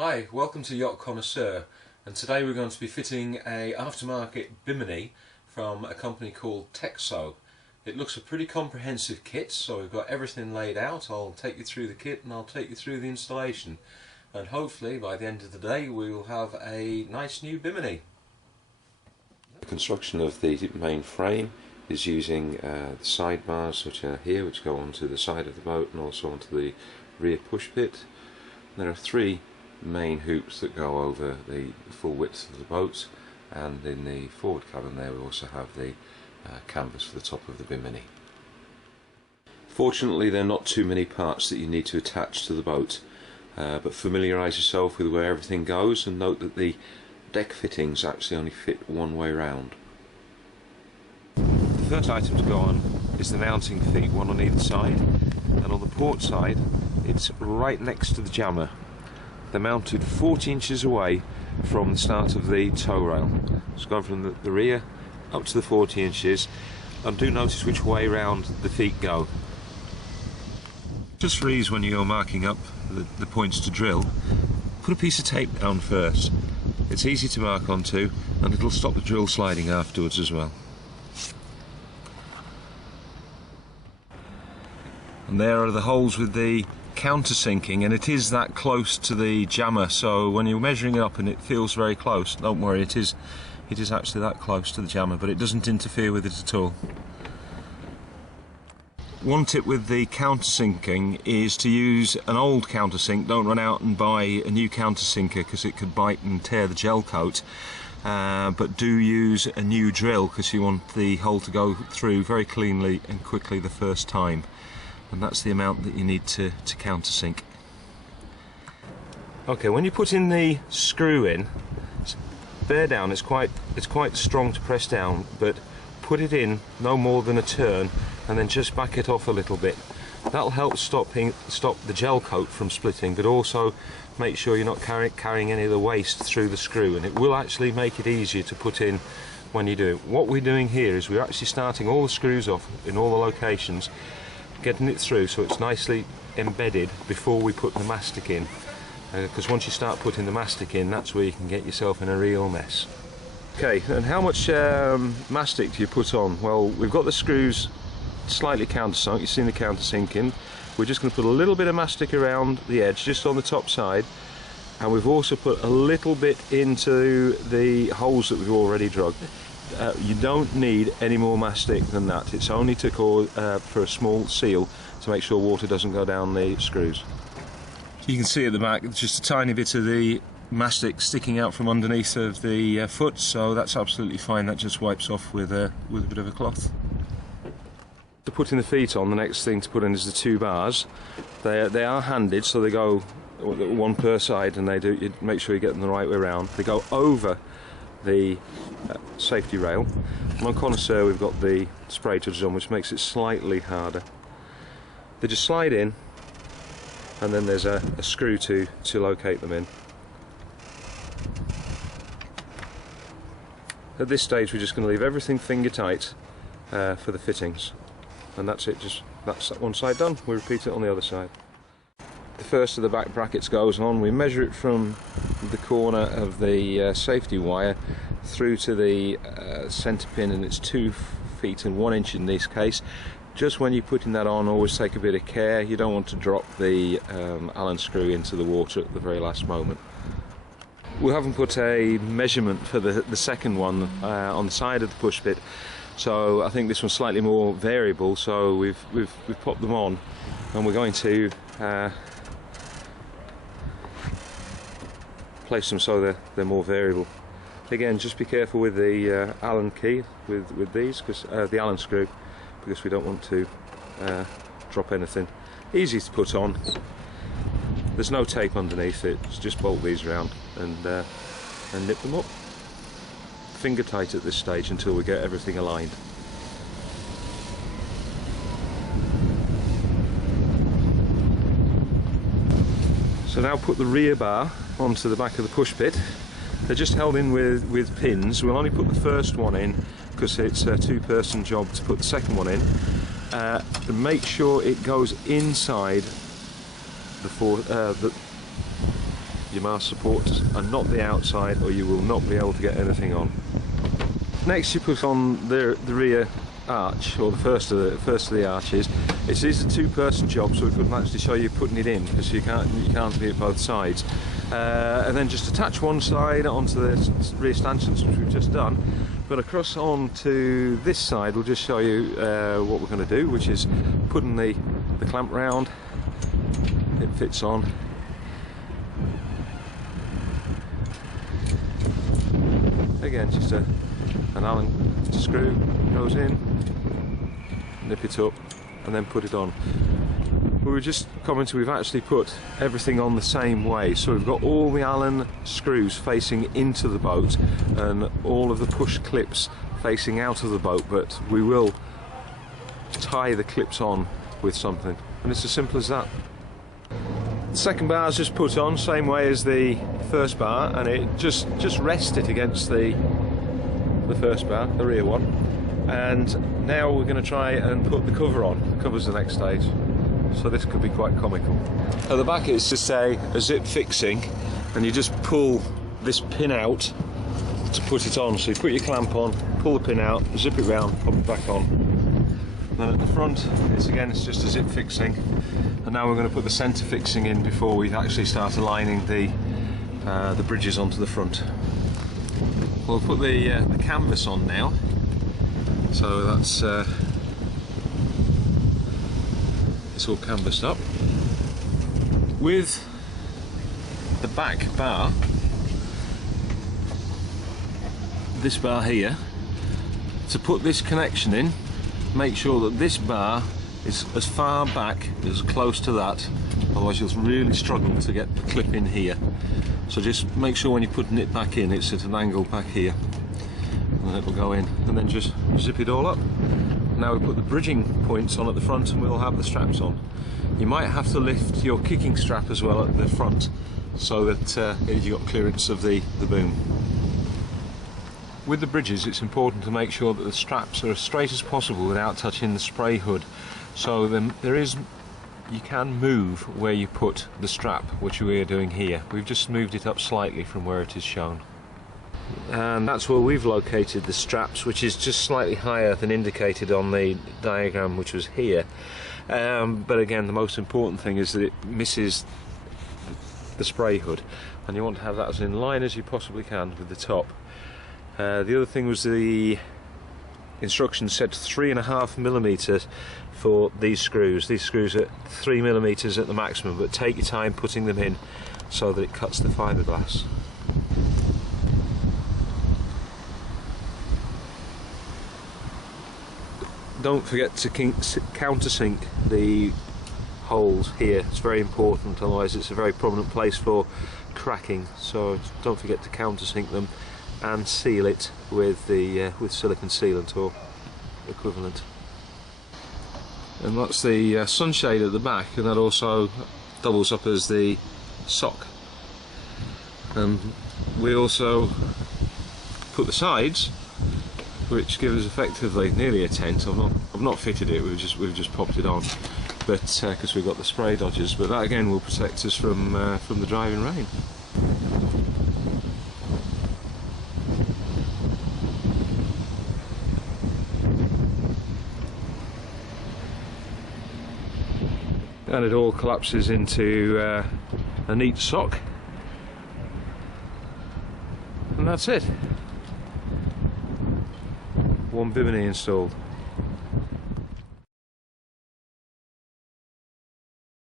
Hi, welcome to Yacht Connoisseur, and today we're going to be fitting a aftermarket Bimini from a company called Texo. It looks a pretty comprehensive kit, so we've got everything laid out. I'll take you through the kit and I'll take you through the installation, and hopefully by the end of the day we will have a nice new Bimini. The construction of the main frame is using the sidebars which are here, which go onto the side of the boat and also onto the rear push pit. There are three main hoops that go over the full width of the boat, and in the forward cabin there we also have the canvas for the top of the Bimini. Fortunately there are not too many parts that you need to attach to the boat, but familiarise yourself with where everything goes, and note that the deck fittings actually only fit one way round. The first item to go on is the mounting feet, one on either side, and on the port side it's right next to the jammer. They're mounted 40 inches away from the start of the tow rail. It's gone from the rear up to the 40 inches, and do notice which way round the feet go. Just for ease when you're marking up the points to drill, put a piece of tape down first. It's easy to mark onto and it'll stop the drill sliding afterwards as well. And there are the holes with the countersinking, and it is that close to the jammer, so when you're measuring it up and it feels very close, don't worry, it is actually that close to the jammer, but it doesn't interfere with it at all. One tip with the countersinking is to use an old countersink. Don't run out and buy a new countersinker because it could bite and tear the gel coat, but do use a new drill because you want the hole to go through very cleanly and quickly the first time. And that's the amount that you need to countersink. Okay, when you put in the screw in, bear down, it's quite strong to press down, but put it in no more than a turn and then just back it off a little bit. That'll help stop the gel coat from splitting, but also make sure you're not carrying any of the waste through the screw, and it will actually make it easier to put in when you do it. What we're doing here is we're actually starting all the screws off in all the locations, getting it through so it's nicely embedded before we put the mastic in, because once you start putting the mastic in, that's where you can get yourself in a real mess. Okay, and how much mastic do you put on? Well, we've got the screws slightly countersunk, you've seen the countersinking. We're just going to put a little bit of mastic around the edge, just on the top side, and we've also put a little bit into the holes that we've already drilled. You don't need any more mastic than that. It's only to cause for a small seal to make sure water doesn't go down the screws. You can see at the back just a tiny bit of the mastic sticking out from underneath of the foot, so that's absolutely fine. That just wipes off with a bit of a cloth. To putting the feet on, the next thing to put in is the two bars. They are handed, so they go one per side, and you make sure you get them the right way around. They go over the safety rail. On Connoisseur we've got the spray touches on, which makes it slightly harder. They just slide in, and then there's a screw to locate them in. At this stage we're just going to leave everything finger tight for the fittings, and that's it. That's one side done. We repeat it on the other side. The first of the back brackets goes on. We measure it from the corner of the safety wire through to the centre pin, and it's 2 feet and 1 inch in this case. Just when you're putting that on, always take a bit of care. You don't want to drop the Allen screw into the water at the very last moment. We haven't put a measurement for the second one on the side of the push bit, so I think this one's slightly more variable. So we've popped them on, and we're going to place them so they're more variable. Again, just be careful with the Allen key with these, because the Allen screw, because we don't want to drop anything. Easy to put on. There's no tape underneath it. Just bolt these around and nip them up. Finger tight at this stage until we get everything aligned. So now put the rear bar onto the back of the push bit. They're just held in with pins. We'll only put the first one in because it's a two-person job to put the second one in. And make sure it goes inside the your mast supports and not the outside, or you will not be able to get anything on. Next you put on the rear arch, or the first of the arches. It is a two-person job, so we couldn't actually show you putting it in because you can't do it both sides. And then just attach one side onto the rear stanchions, which we've just done. But across onto this side, we'll just show you what we're going to do, which is putting the clamp round. It fits on. Again, just an Allen screw goes in, nip it up, and then put it on. We were just commenting, we've actually put everything on the same way, so we've got all the Allen screws facing into the boat and all of the push clips facing out of the boat, but we will tie the clips on with something, and it's as simple as that. The second bar is just put on same way as the first bar, and it just rest it against the first bar, the rear one. And now we're going to try and put the cover on. The cover's the next stage, so this could be quite comical. At the back it's just a zip fixing, and you just pull this pin out to put it on. So you put your clamp on, pull the pin out, zip it round, pop it back on. Then at the front, it's just a zip fixing, and now we're going to put the centre fixing in before we actually start aligning the bridges onto the front. We'll put the canvas on now, so that's it's all canvassed up. With the back bar, this bar here, to put this connection in, make sure that this bar is as far back, as close to that, otherwise you'll really struggle to get the clip in here. So just make sure when you're putting it back in, it's at an angle back here, and it'll go in, and then just zip it all up. Now we put the bridging points on at the front, and we'll have the straps on. You might have to lift your kicking strap as well at the front, so that you've got clearance of the boom. With the bridges, it's important to make sure that the straps are as straight as possible without touching the spray hood. So then you can move where you put the strap, which we are doing here. We've just moved it up slightly from where it is shown. And that's where we've located the straps, which is just slightly higher than indicated on the diagram, which was here. But again, the most important thing is that it misses the spray hood, and you want to have that as in line as you possibly can with the top. The other thing was the instructions said 3.5mm for these screws. These screws are 3mm at the maximum, but take your time putting them in so that it cuts the fiberglass. Don't forget to countersink the holes here. It's very important, otherwise it's a very prominent place for cracking, so don't forget to countersink them and seal it with silicone sealant or equivalent. And that's the sunshade at the back, and that also doubles up as the sock. And we also put the sides, which give us effectively nearly a tent. I've not fitted it. We've just popped it on, but because we've got the spray dodgers. But that again will protect us from the driving rain. And it all collapses into a neat sock, and that's it. One Bimini installed.